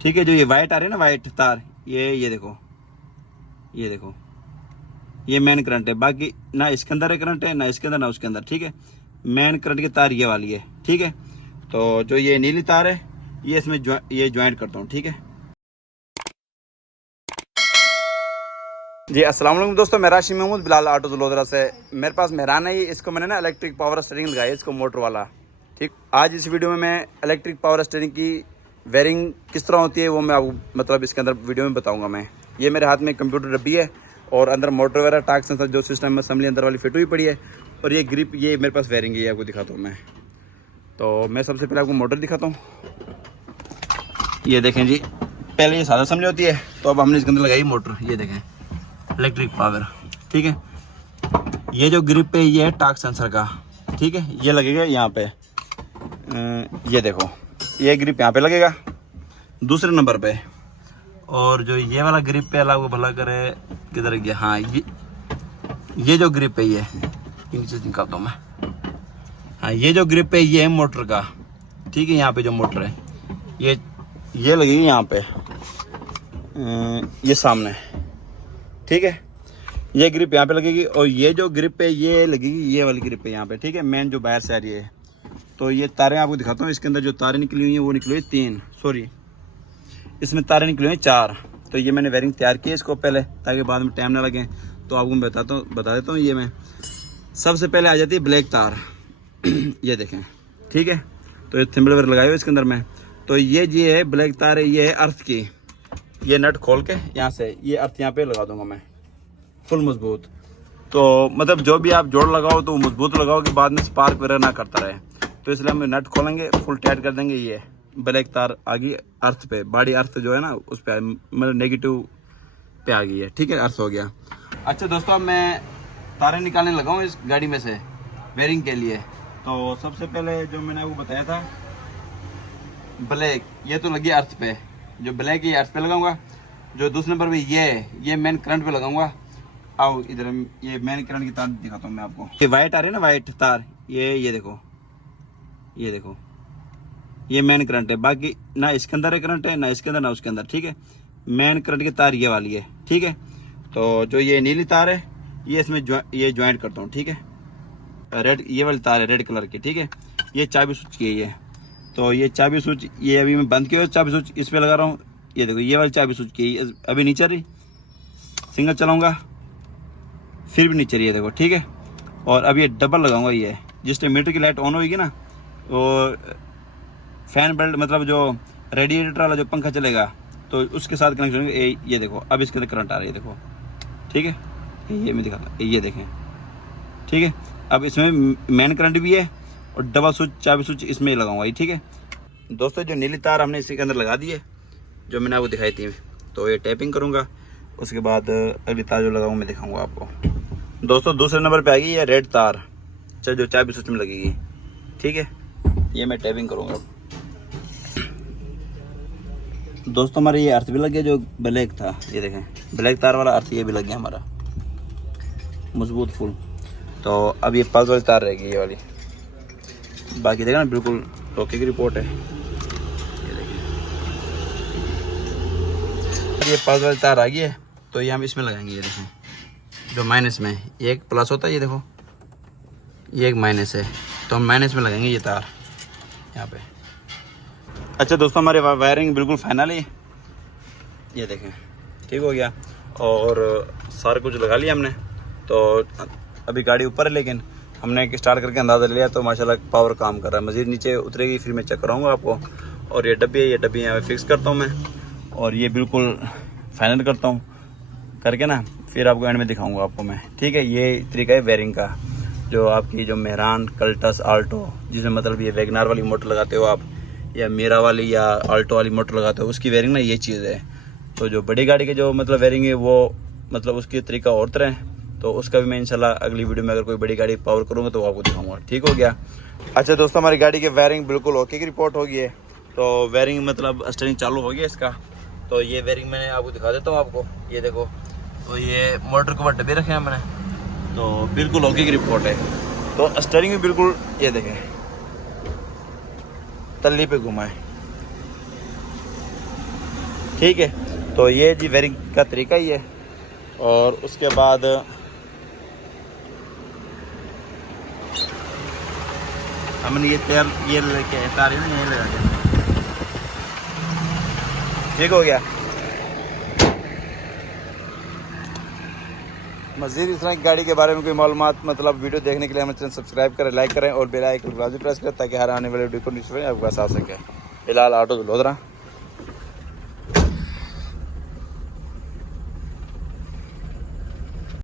ठीक है। जो ये वाइट आ रही है ना, वाइट तार, ये देखो, ये देखो, ये मेन करंट है। बाकी ना इसके अंदर है करंट है, ना इसके अंदर ना उसके अंदर। ठीक है, मेन करंट की तार ये वाली है। ठीक है, तो जो ये नीली तार है ये इसमें ये ज्वाइंट करता हूँ। ठीक है जी। अस्सलाम वालेकुम दोस्तों, मैं राशि महमूद बिलाल ऑटो जलोदरा से। मेरे पास मेहरान है, इसको मैंने ना इलेक्ट्रिक पावर स्टीयरिंग लगाई है, इसको मोटर वाला। ठीक, आज इस वीडियो में मैं इलेक्ट्रिक पावर स्टीयरिंग की वायरिंग किस तरह होती है वो मैं आपको मतलब इसके अंदर वीडियो में बताऊंगा मैं। ये मेरे हाथ में कंप्यूटर डब्बी है और अंदर मोटर वगैरह टाक सेंसर जो सिस्टम में असम्बली अंदर वाली फिट हुई पड़ी है, और ये ग्रिप, ये मेरे पास वायरिंग है, ये आपको दिखाता हूँ मैं। तो मैं सबसे पहले आपको मोटर दिखाता हूँ। ये देखें जी, पहले ये सादा असम्बली होती है, तो अब हमने इसके अंदर लगाई मोटर। ये देखें इलेक्ट्रिक पावर। ठीक है, ये जो ग्रिप है ये है टाक सेंसर का। ठीक है, ये लगेगा यहाँ पे। ये देखो, ये ग्रिप यहाँ पे लगेगा दूसरे नंबर पे। और जो ये वाला ग्रिप है, अल्लाह को भला करे, किधर गया, हाँ ये जो ग्रिप है ये नीचे निकालता हूँ मैं। हाँ, ये जो ग्रिप है ये है मोटर का। ठीक है, यहाँ पे जो मोटर है ये लगेगी यहाँ पे, ये सामने। ठीक है, ये ग्रिप यहाँ पे लगेगी, और ये जो ग्रिप है ये लगेगी, ये वाली ग्रिप है यहाँ पे। ठीक है, मेन जो बाहर से आ रही है। तो ये तारें आपको दिखाता हूँ, इसके अंदर जो तारें निकली हुई हैं वो निकली हुई 3, सॉरी इसमें तारें निकली हुई 4। तो ये मैंने वायरिंग तैयार की है इसको पहले, ताकि बाद में टाइम ना लगे। तो आपको मैं बता देता हूँ। ये मैं सबसे पहले आ जाती है ब्लैक तार। ये देखें, ठीक है, तो ये थिम्बल वगैरह लगाए हुए इसके अंदर में। तो ये है ब्लैक तार है, ये है अर्थ की। ये नट खोल के यहाँ से ये अर्थ यहाँ पे लगा दूंगा मैं, फुल मजबूत। तो मतलब जो भी आप जोड़ लगाओ तो मजबूत लगाओ कि बाद में स्पार्क वगैरह ना करता रहे। तो इसलिए हम नट खोलेंगे, फुल टाइट कर देंगे। ये ब्लैक तार आ गई अर्थ पे, बॉडी अर्थ जो है ना उस पर, मतलब नेगेटिव पे आ गई है। ठीक है, अर्थ हो गया। अच्छा दोस्तों, अब मैं तारें निकालने लगा हूँ इस गाड़ी में से वायरिंग के लिए। तो सबसे पहले जो मैंने आपको बताया था ब्लैक, ये तो लगी अर्थ पे। जो ब्लैक है ये अर्थ पे लगाऊंगा। जो दूसरे नंबर पे ये मेन करंट पे लगाऊंगा। आओ इधर, ये मेन करंट की तार दिखाता हूँ मैं आपको। ये वाइट आ रही है ना, वाइट तार, ये देखो, ये देखो, ये मेन करंट है। बाकी ना इसके अंदर है करंट है, ना इसके अंदर ना उसके अंदर। ठीक है, मेन करंट की तार ये वाली है। ठीक है, तो जो ये नीली तार है ये इसमें ये ज्वाइंट करता हूँ। ठीक है, रेड, ये वाली तार है रेड कलर की। ठीक है, ये चाबी स्विच की है ये। तो ये चाबी स्विच ये अभी मैं बंद किया, चाबी स्विच इस पे लगा रहा हूँ। ये देखो, ये वाली चाबी स्विच की अभी नहीं चल रही, सिंगल चलाऊंगा फिर भी नहीं चल रही है, देखो। ठीक है, और अब ये डबल लगाऊंगा। ये जिस टाइम मीटर की लाइट ऑन होगी ना, वो फैन बेल्ट मतलब जो रेडिएटर वाला जो पंखा चलेगा तो उसके साथ कनेक्शन। ये देखो, अब इसके अंदर करंट आ रही है, देखो। ठीक है, ये मैं दिखाता हूँ, ये देखें। ठीक है, अब इसमें मेन करंट भी है और डबल स्विच चाबी स्विच इसमें लगाऊंगा। ठीक है दोस्तों, जो नीली तार हमने इसी के अंदर लगा दी है जो मैंने आपको दिखाई थी। तो ये टैपिंग करूँगा, उसके बाद अगली तार जो लगाऊंगा मैं दिखाऊंगा आपको। दोस्तों, दूसरे नंबर पे आ गई ये रेड तार, जो चाबी स्विच में लगेगी। ठीक है, ये मैं टैपिंग करूँगा। दोस्तों, हमारे ये अर्थ भी लग गया जो ब्लैक था, ये देखें ब्लैक तार वाला अर्थ ये भी लग गया हमारा मजबूत फुल। तो अब ये पल्स वाली तार रहेगी ये वाली, बाकी देखा ना बिल्कुल ओके की रिपोर्ट है। ये देखिए, ये पल्स वाली तार आ गई है, तो ये हम इसमें लगाएंगे। ये देखें, जो माइनस में ये एक प्लस होता है, ये देखो ये एक माइनस है, तो हम माइनस में लगाएंगे ये तार यहाँ पे। अच्छा दोस्तों, हमारे वायरिंग बिल्कुल फाइनल है, ये देखें ठीक हो गया और सारा कुछ लगा लिया हमने। तो अभी गाड़ी ऊपर है, लेकिन हमने स्टार्ट करके अंदाज़ा लिया तो माशाल्लाह पावर काम कर रहा है। मज़ीद नीचे उतरेगी फिर मैं चेक कराऊंगा आपको। और ये डब्बी है, ये डब्बी यहाँ पे फिक्स करता हूँ मैं, और ये बिल्कुल फाइनल करता हूँ करके ना, फिर आपको एंड में दिखाऊंगा आपको मैं। ठीक है, ये तरीका है वायरिंग का। जो आपकी जो मेहरान, कल्टस, आल्टो, जिसमें मतलब ये वैगनार वाली मोटर लगाते हो आप, या मीरा वाली या आल्टो वाली मोटर लगाते हो, उसकी वायरिंग ना ये चीज़ है। तो जो बड़ी गाड़ी के जो मतलब वायरिंग है वो मतलब उसकी तरीका और तरह है। तो उसका भी मैं इंशाल्लाह अगली वीडियो में अगर कोई बड़ी गाड़ी पावर करूँगा तो आपको दिखाऊंगा। ठीक हो गया। अच्छा दोस्तों, हमारी गाड़ी की वायरिंग बिल्कुल ओके की रिपोर्ट हो गई है। तो वायरिंग मतलब स्टार्टिंग चालू हो गया इसका। तो ये वायरिंग मैंने आपको दिखा देता हूँ आपको, ये देखो। तो ये मोटर के ऊपर डब्बे रखे हैं मैंने, तो बिल्कुल ओके की रिपोर्ट है। तो स्टीयरिंग भी बिल्कुल ये देखें तल्ली पे घुमाए, ठीक है, तो ये जी वेरिंग का तरीका ही है। और उसके बाद हमने ये लेके तार है ना यहीं लगा दिया। ठीक हो गया। मज़ीद इस तरह की गाड़ी के बारे में कोई मालूमात मतलब वीडियो देखने के लिए हमें चैनल सब्सक्राइब करें, लाइक करें और बेल आइकन को लाजमी प्रेस करें ताकि हर आने वाले वीडियो को नोटिफिकेशन आपके पास आ सके। फिलहाल ऑटो लोधरा।